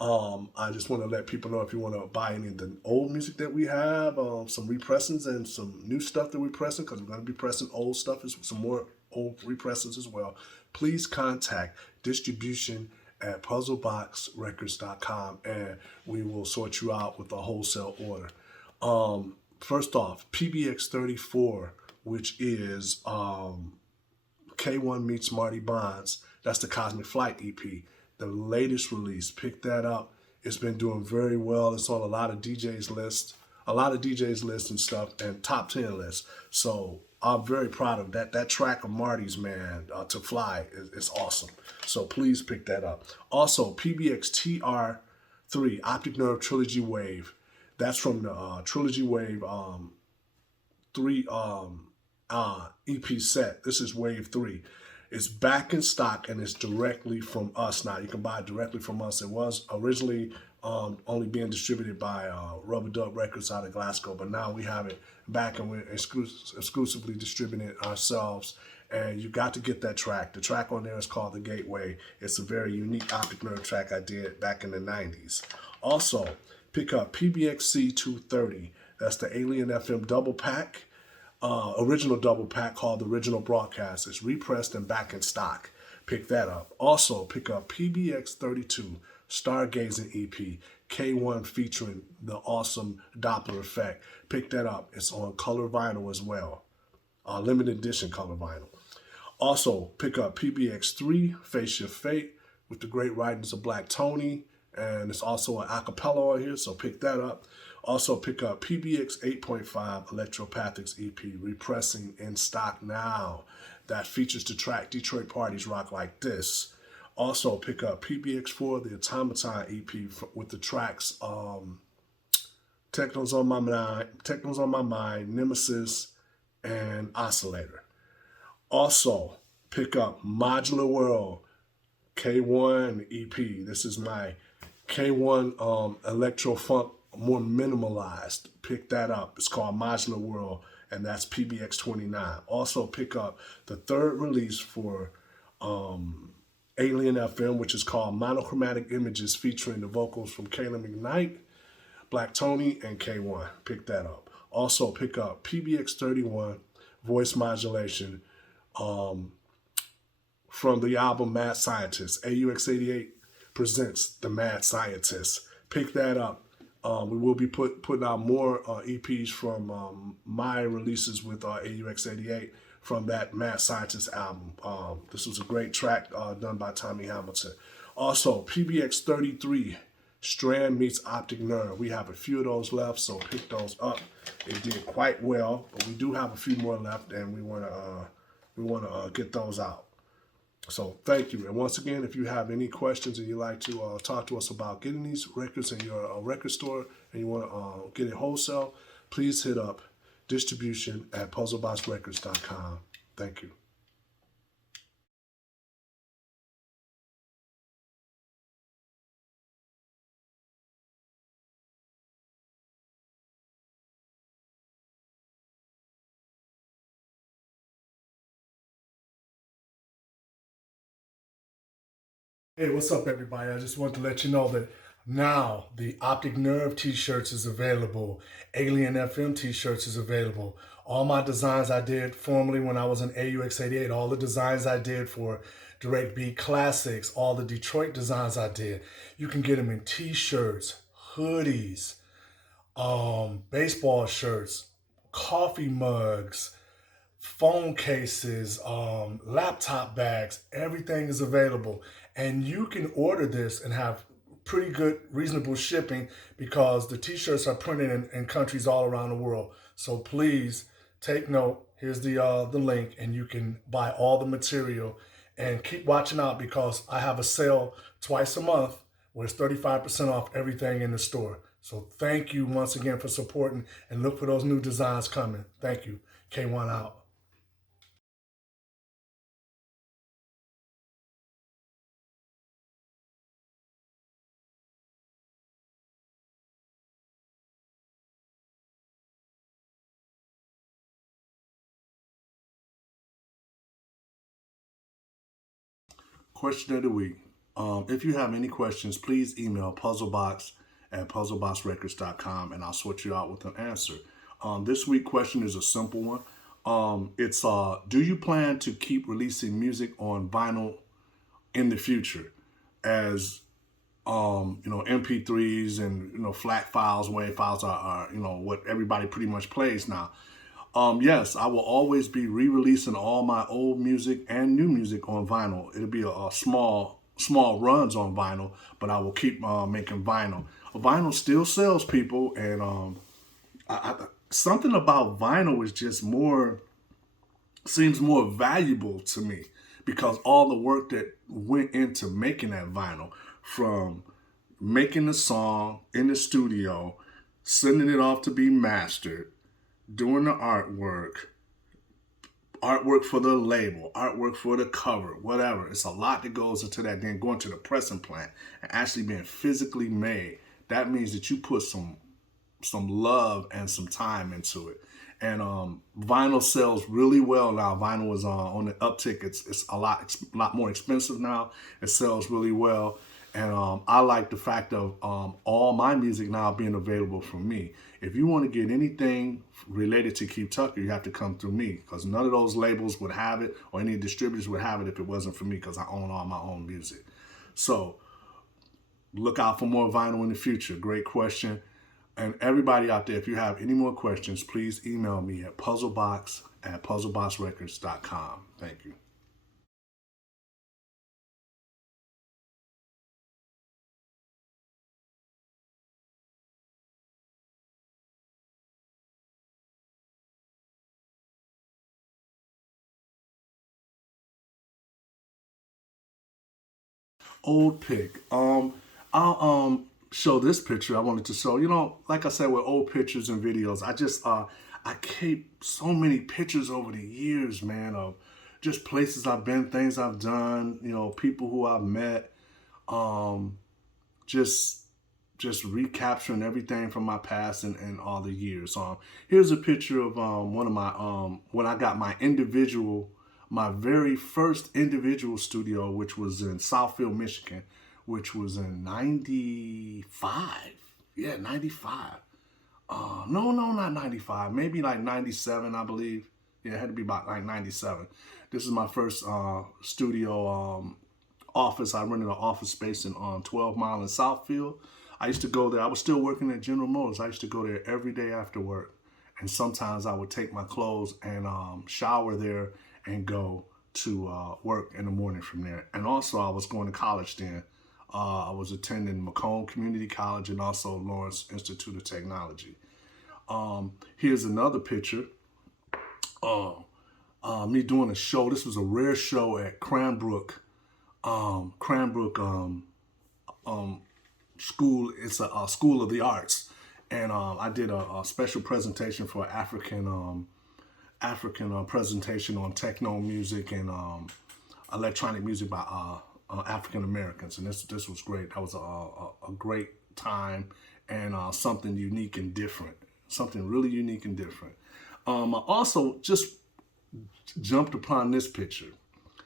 I just want to let people know if you want to buy any of the old music that we have, some repressings and some new stuff that we're pressing, because we're going to be pressing old stuff, some more old repressings as well. Please contact distribution at puzzleboxrecords.com and we will sort you out with a wholesale order. First off, PBX-34, which is K-1 meets Marty Bonds. That's the Cosmic Flight EP. The latest release. Pick that up. It's been doing very well. It's on a lot of DJs lists and stuff, and top 10 lists. So I'm very proud of that. That track of Marty's, man, To Fly is awesome. So please pick that up. Also, PBX-TR3 Optic Nerve Trilogy Wave. That's from the Trilogy Wave 3 EP set. This is Wave 3. It's back in stock and it's directly from us now. You can buy it directly from us. It was originally only being distributed by Rubber Dub Records out of Glasgow, but now we have it back and we're exclusively distributing it ourselves. And you got to get that track. The track on there is called The Gateway. It's a very unique optic nerve track I did back in the 90s. Also, pick up PBX-C230. That's the Alien FM double pack. Original double pack called The Original Broadcast. It's repressed and back in stock. Pick that up. Also, pick up PBX-32 Stargazing EP, K-1 featuring the awesome Doppler effect. Pick that up. It's on color vinyl as well. Limited edition color vinyl. Also, pick up PBX-3 Face Your Fate with the great writings of Black Tony. And it's also an acapella on here, so pick that up. Also pick up PBX 8.5 Electropathics EP, repressing in stock now. That features the track Detroit Parties Rock Like This. Also pick up PBX4, the Automaton EP with the tracks Techno's on My Mind, Nemesis, and Oscillator. Also pick up Modular World K-1 EP. This is my K-1 electro funk, more minimalized. Pick that up. It's called Modular World, and that's PBX-29. Also pick up the third release for Alien FM, which is called Monochromatic Images, featuring the vocals from Kayla McKnight, Black Tony, and K-1. Pick that up. Also pick up PBX-31 Voice Modulation from the album Mad Scientist. AUX88 presents The Mad Scientist. Pick that up. We will be putting out more EPs from my releases with AUX88 from that Mad Scientist album. This was a great track done by Tommy Hamilton. Also, PBX-33 Strand meets Optic Nerve. We have a few of those left, so pick those up. It did quite well, but we do have a few more left, and we want to get those out. So thank you. And once again, if you have any questions and you'd like to talk to us about getting these records in your record store and you want to get it wholesale, please hit up distribution at puzzleboxrecords.com. Thank you. Hey, what's up, everybody? I just want to let you know that now the Optic Nerve t-shirts is available. Alien FM t-shirts is available. All my designs I did formerly when I was in AUX88, all the designs I did for Direct Beat Classics, all the Detroit designs I did, you can get them in t-shirts, hoodies, baseball shirts, coffee mugs, phone cases, laptop bags. Everything is available. And you can order this and have pretty good, reasonable shipping because the t-shirts are printed in countries all around the world. So please take note. Here's the link, and you can buy all the material. And keep watching out because I have a sale twice a month where it's 35% off everything in the store. So thank you once again for supporting, and look for those new designs coming. Thank you. K-1 out. Question of the week. If you have any questions, please email puzzlebox@puzzleboxrecords.com and I'll sort you out with an answer. This week question is a simple one. It's do you plan to keep releasing music on vinyl in the future as MP3s and FLAC files, WAV files are what everybody pretty much plays now. Yes, I will always be re-releasing all my old music and new music on vinyl. It'll be a small runs on vinyl, but I will keep making vinyl. Vinyl still sells, people, and something about vinyl is just seems more valuable to me because all the work that went into making that vinyl, from making the song in the studio, sending it off to be mastered, doing the artwork for the label, artwork for the cover, whatever. It's a lot that goes into that. Then going to the pressing plant and actually being physically made. That means that you put some love and some time into it. And vinyl sells really well now. Vinyl is on the uptick. It's a lot more expensive now. It sells really well. And I like the fact of all my music now being available from me. If you want to get anything related to Keith Tucker, you have to come through me because none of those labels would have it or any distributors would have it if it wasn't for me because I own all my own music. So look out for more vinyl in the future. Great question. And everybody out there, if you have any more questions, please email me at puzzlebox@puzzleboxrecords.com. Thank you. Old pic. I'll show this picture. I wanted to show, like I said, with old pictures and videos, I keep so many pictures over the years, man, of just places I've been, things I've done, people who I've met, just recapturing everything from my past and all the years. Here's a picture of one of my when I got my very first individual studio, which was in Southfield, Michigan, which was in 95. Yeah, 95. No, not 95. Maybe like 97, I believe. Yeah, it had to be about like 97. This is my first studio office. I rented an office space in 12 Mile in Southfield. I used to go there. I was still working at General Motors. I used to go there every day after work. And sometimes I would take my clothes and shower there and go to work in the morning from there. And also I was going to college then. I was attending Macomb Community College and also Lawrence Institute of Technology. Here's another picture. Me doing a show. This was a rare show at Cranbrook School. It's a School of the Arts. And I did a special presentation for African presentation on techno music and electronic music by African Americans, and this was great. That was a great time and something unique and different, something really unique and different. I also just jumped upon this picture.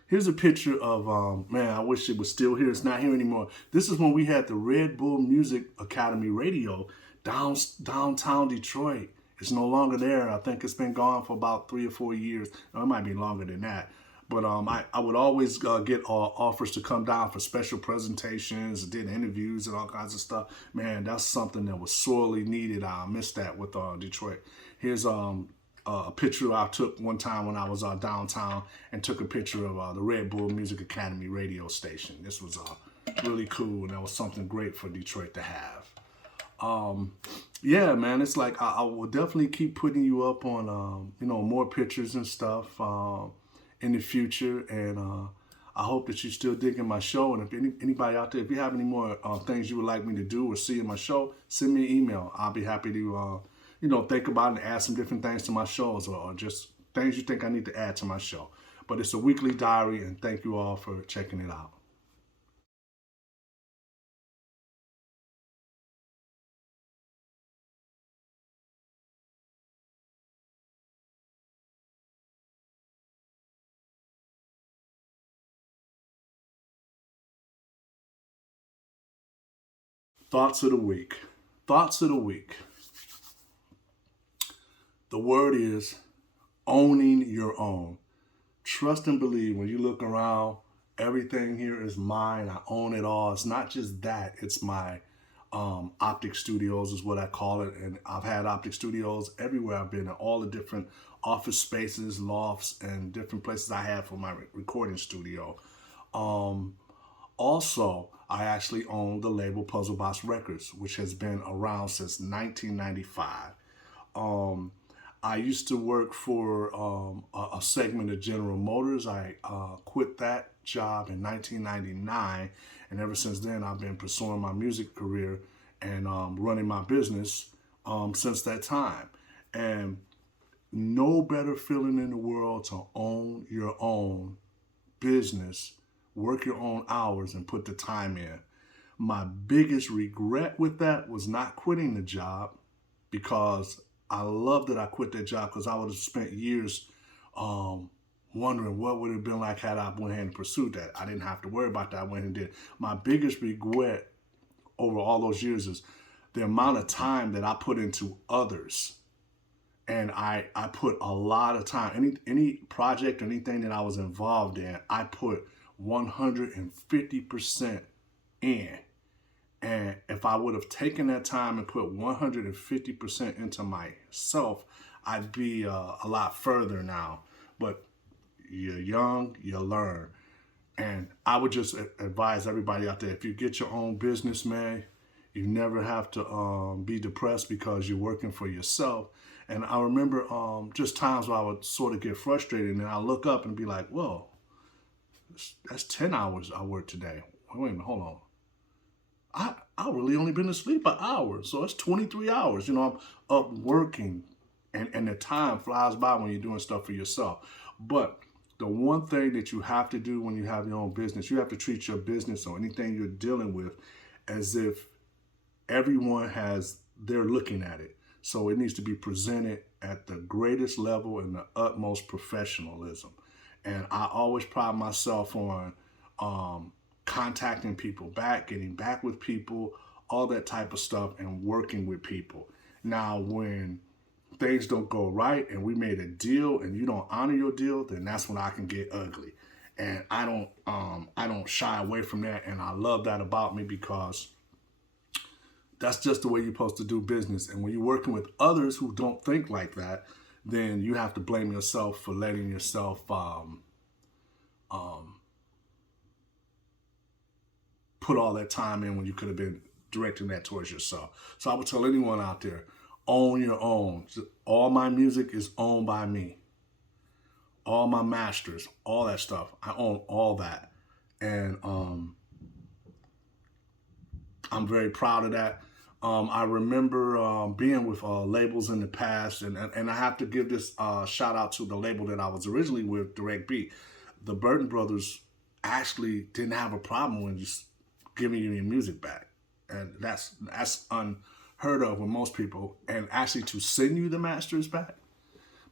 Here's a picture of man. I wish it was still here. It's not here anymore. This is when we had the Red Bull Music Academy radio downtown Detroit. It's no longer there. I think it's been gone for about 3 or 4 years. No, it might be longer than that. But I would always get offers to come down for special presentations, did interviews and all kinds of stuff. Man, that's something that was sorely needed. I missed that with Detroit. Here's a picture I took one time when I was downtown and took a picture of the Red Bull Music Academy radio station. This was really cool, and that was something great for Detroit to have. Yeah, man, it's like I will definitely keep putting you up on more pictures and stuff in the future, and I hope that you're still digging my show. And if anybody out there, if you have any more things you would like me to do or see in my show, send me an email. I'll be happy to think about it and add some different things to my shows or just things you think I need to add to my show. But it's a weekly diary, and thank you all for checking it out. Thoughts of the week. Thoughts of the week. The word is owning your own. Trust and believe. When you look around, everything here is mine. I own it all. It's not just that. It's my optic studios is what I call it. And I've had optic studios everywhere I've been, in all the different office spaces, lofts, and different places I have for my recording studio. Also, I actually own the label Puzzle Box Records, which has been around since 1995. I used to work for a segment of General Motors. I quit that job in 1999, and ever since then I've been pursuing my music career and running my business since that time. And no better feeling in the world to own your own business, work your own hours, and put the time in. My biggest regret with that was not quitting the job, because I love that I quit that job, because I would have spent years wondering what would it have been like had I went ahead and pursued that. I didn't have to worry about that. I went and did. My biggest regret over all those years is the amount of time that I put into others. And I put a lot of time. Any project or anything that I was involved in, I put 150% in. And if I would have taken that time and put 150% into myself, I'd be a lot further now. But you're young, you learn. And I would just advise everybody out there, if you get your own business, man, you never have to be depressed because you're working for yourself. And I remember just times where I would sort of get frustrated, and I look up and be like, whoa, that's 10 hours I worked today. Wait a minute, hold on. I really only been asleep an hour, so it's 23 hours. You know, I'm up working, and the time flies by when you're doing stuff for yourself. But the one thing that you have to do when you have your own business, you have to treat your business or anything you're dealing with as if everyone they're looking at it. So it needs to be presented at the greatest level and the utmost professionalism. And I always pride myself on contacting people back, getting back with people, all that type of stuff, and working with people. Now, when things don't go right and we made a deal and you don't honor your deal, then that's when I can get ugly. And I don't shy away from that, and I love that about me, because that's just the way you're supposed to do business. And when you're working with others who don't think like that, then you have to blame yourself for letting yourself put all that time in when you could have been directing that towards yourself. So I would tell anyone out there, own your own. All my music is owned by me. All my masters, all that stuff, I own all that. And I'm very proud of that. I remember being with labels in the past, and I have to give this shout out to the label that I was originally with, Direct Beat. The Burton Brothers actually didn't have a problem with just giving you your music back, and that's unheard of with most people. And actually to send you the masters back,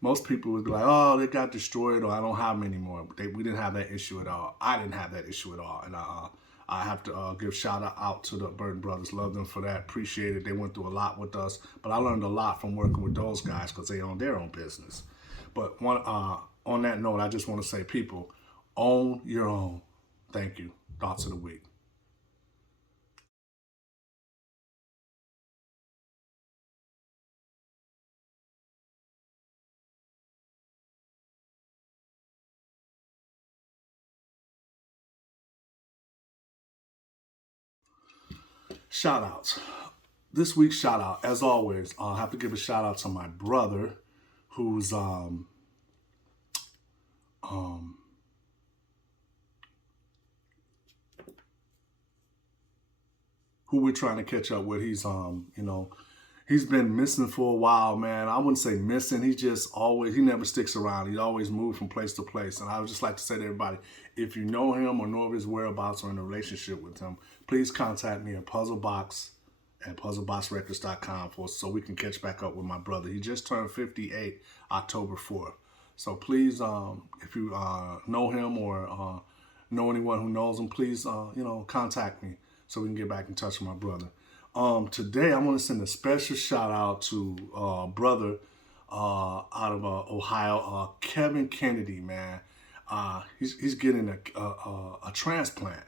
most people would be like, oh, they got destroyed, or I don't have them anymore. We didn't have that issue at all. I didn't have that issue at all, and I have to give shout out to the Burton Brothers. Love them for that. Appreciate it. They went through a lot with us, but I learned a lot from working with those guys because they own their own business. But on that note, I just want to say, people, own your own. Thank you. Thoughts of the week. Shout outs. This week's shout out, as always, I'll have to give a shout out to my brother, who's who we're trying to catch up with. He's he's been missing for a while, man. I wouldn't say missing. He never sticks around. He always moves from place to place. And I would just like to say to everybody, if you know him or know of his whereabouts or in a relationship with him, please contact me at puzzlebox@puzzleboxrecords.com so we can catch back up with my brother. He just turned 58 October 4th. So please, if you know him or know anyone who knows him, please, contact me so we can get back in touch with my brother. Today I want to send a special shout out to brother out of Ohio, Kevin Kennedy, man. He's getting a transplant,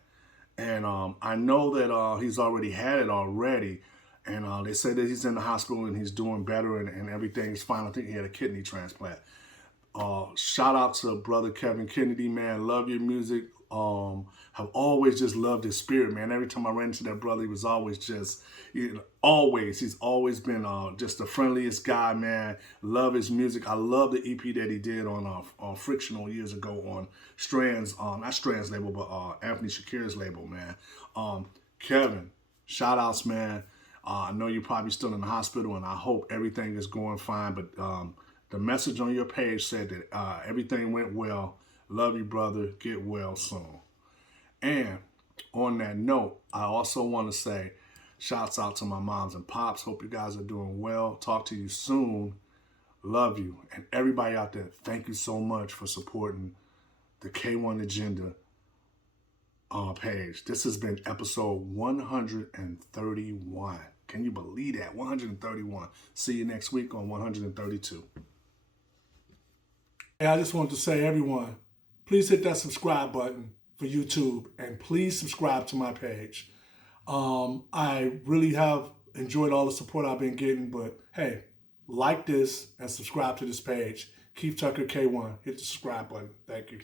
and I know that he's already had it already, and they say that he's in the hospital and he's doing better and everything's fine. I think he had a kidney transplant. Shout out to brother Kevin Kennedy, man. Love your music. Have always just loved his spirit, man. Every time I ran into that brother, he was always just, he's always been just the friendliest guy, man. Love his music. I love the EP that he did on Frictional years ago on Strand's, not Strand's label, but Anthony Shakir's label, man. Kevin, shout outs, man. I know you're probably still in the hospital, and I hope everything is going fine, but the message on your page said that everything went well. Love you, brother. Get well soon. And on that note, I also want to say shouts out to my moms and pops. Hope you guys are doing well. Talk to you soon. Love you. And everybody out there, thank you so much for supporting the K-1 Agenda page. This has been episode 131. Can you believe that? 131. See you next week on 132. And I just want to say, everyone, please hit that subscribe button for YouTube and please subscribe to my page. I really have enjoyed all the support I've been getting, but hey, like this and subscribe to this page. Keith Tucker K1. Hit the subscribe button. Thank you.